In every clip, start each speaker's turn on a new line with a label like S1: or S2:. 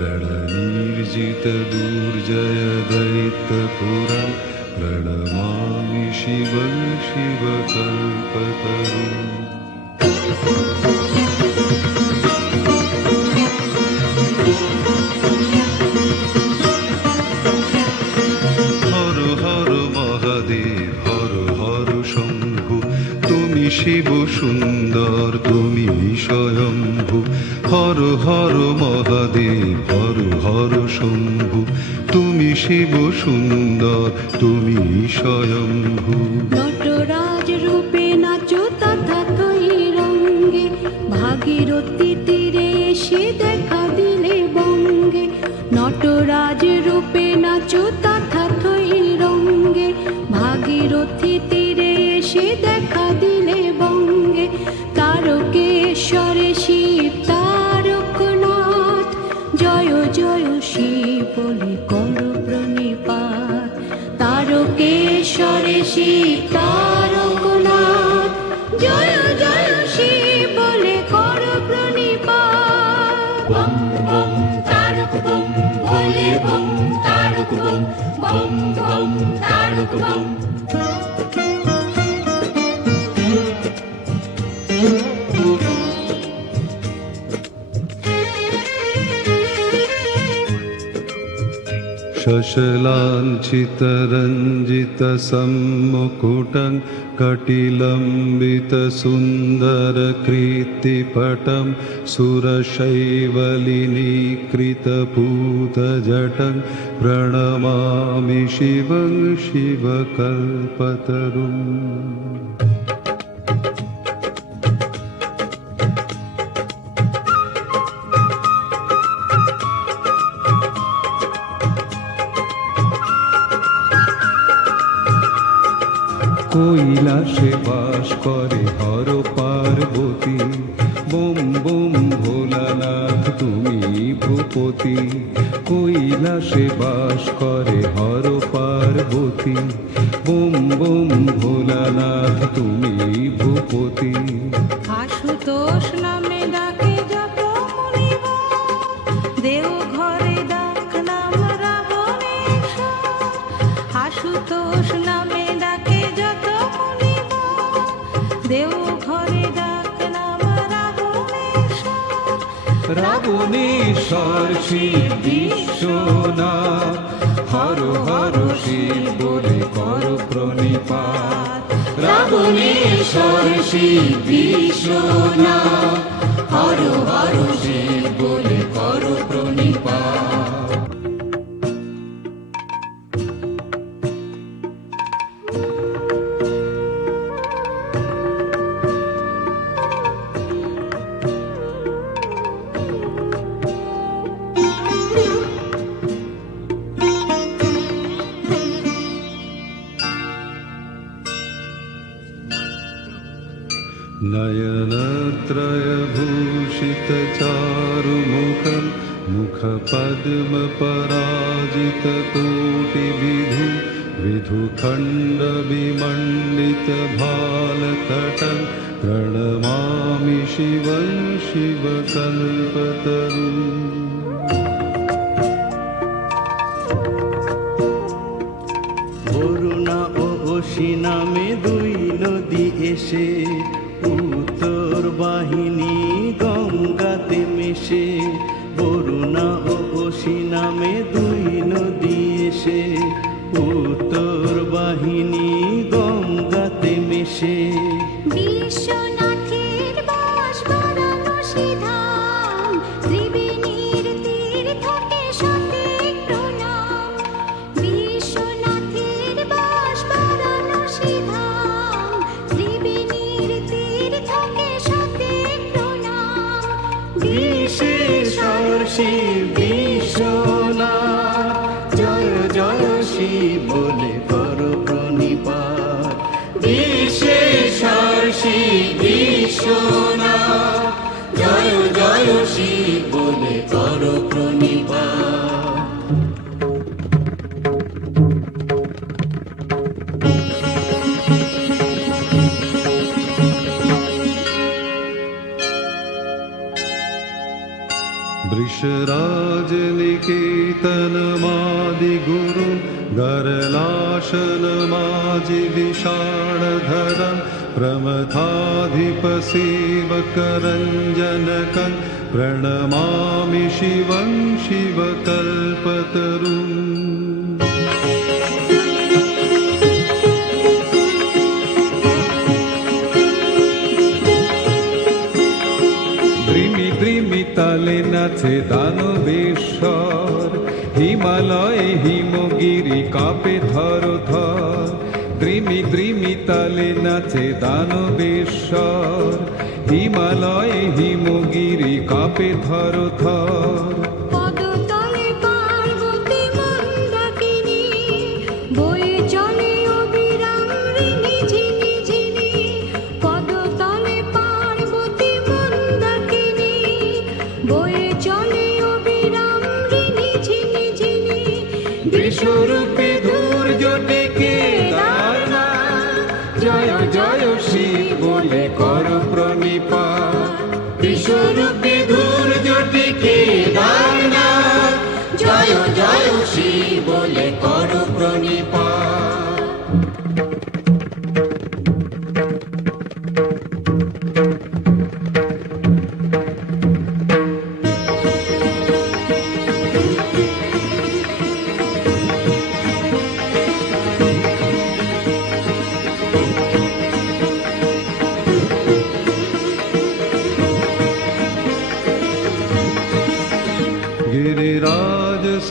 S1: रणनिर्जितदुर्जय दैत्यपुरं प्रणमामि शिवं शिवकल्पतरुम् হর হর শম্ভু। তুমি শিব সুন্দর, তুমি স্বয়ম্ভু।
S2: নটরাজ রূপে নাচো তথা তৈ রঙ্গে ভাগীরথী তীরে এসে দেখা দিলে বঙ্গে। নটরাজ রূপে নাচো তথা তৈ রঙ্গে Bhagirathi bum bum taruk bum bole bum taruk bum bum bum taruk bum
S1: शशलाञ्छितरञ्जितसम्मुकुटन् कटिलम्बितसुन्दरकीर्तिपटं सुरशैवलिनीकृतपूतजटं प्रणमामि शिवं शिवकल्पतरुम् কৈলাসে বাস করে হর পার্বতী। বোম বোম, ভোলানাথ, তুমি ভূপতি। কৈলাসে বাস করে হর পার্বতী। বোম বোম, ভোলানাথ, তুমি ভূপতি।
S2: আশুতোষ নামে
S1: রাবণেশ্বর শিব বিশ্বনাথ হর হর শিব বলে কর প্রণিপাত। রাবণেশ্বর শিব হর হর শিব नयनत्रयभूषितचारुमुखं मुखपद्मपराजितकोटिविधु विधुखण्डविमण्डितभालतटं प्रणमामि शिवं शिवकल्पतरुम्
S3: মেশে বরুণা ও অসি নামে দুই নদী এসে।
S1: वृषराजनिकेतनमादिगुरु गरलाशनमाजिविषाणधरं प्रमथाधिपसेवकरञ्जनकं प्रणमामि शिवं शिवकल्पतरुम् নাচে দানবেশ্বর। হিমালয়ে হিমগিরি কাপে ধর ধর। দ্রিমি দ্রিমি তালে নাচে দানবেশ্বর। হিমালয়ে হিমগিরি কাপে ধর থর বলে কর প্রণিপাত
S2: বিশ্বরূপে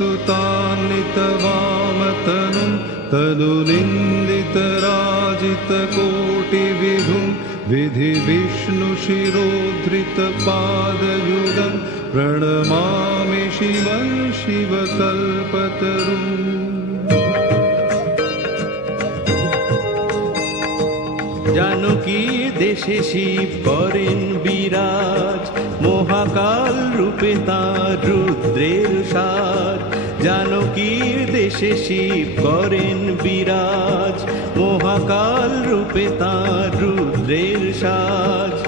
S1: सुतान्वितवामतनुं तनुनिन्दितराजितकोटिविभुं विधिविष्णुशिरोद्धृतपादयुगं प्रणमामि शिवं शिवकल्पतरुम्
S3: शिवकल्पतरु দেশে শিব করেন বিরাজ। মহাকাল রূপে তার রুদ্রের সাজ। জানকীর দেশে শিব করেন বিরাজ। মহাকাল রূপে তার রুদ্রের সাজ।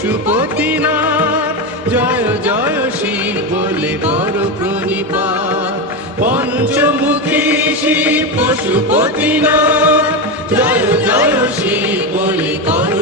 S3: পশুপতিনাথ জয় জয় শিব বলে বড় প্রণিপাত। পঞ্চমুখী শিব পশুপতিনাথ
S2: জয় জয় শিব বলে কর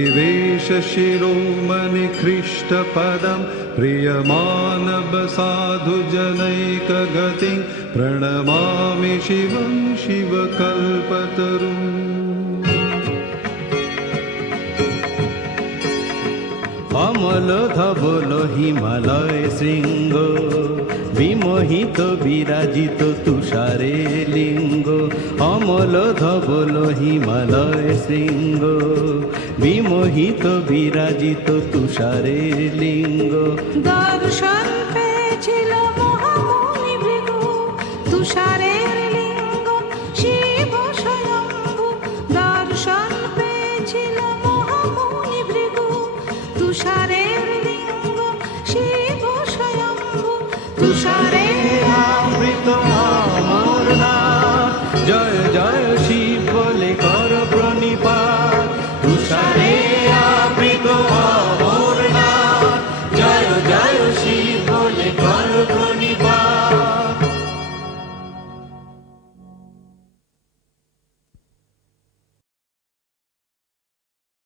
S1: त्रिदिवेशशिरोमणिकृष्टपदं प्रियमानवसाधुजनैकगतिं प्रणमामि शिवं शिवकल्पतरुम्
S3: অমল ধবল হিমালয় শৃঙ্গ, বিমোহিত বিরাজিত তুষারে লিঙ্গ, অমল ধবল হিমালয় শৃঙ্গ, বিমোহিত বিরাজিত তুষারে লিঙ্গ।
S4: দর্শন পেয়েছিল মহামণি ভৃগু তুষারে